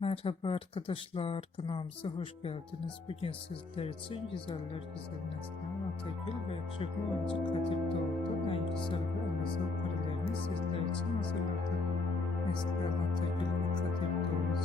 Merhaba arkadaşlar, kanalımıza hoş geldiniz. Bugün sizler için güzeller güzel Neslihan Atagül ve yakışıklı oyuncu Kadir Doğulu'nun en güzel ve en özel karelerini sizler için hazırladım. Neslihan Atagül ve Kadir Doğulu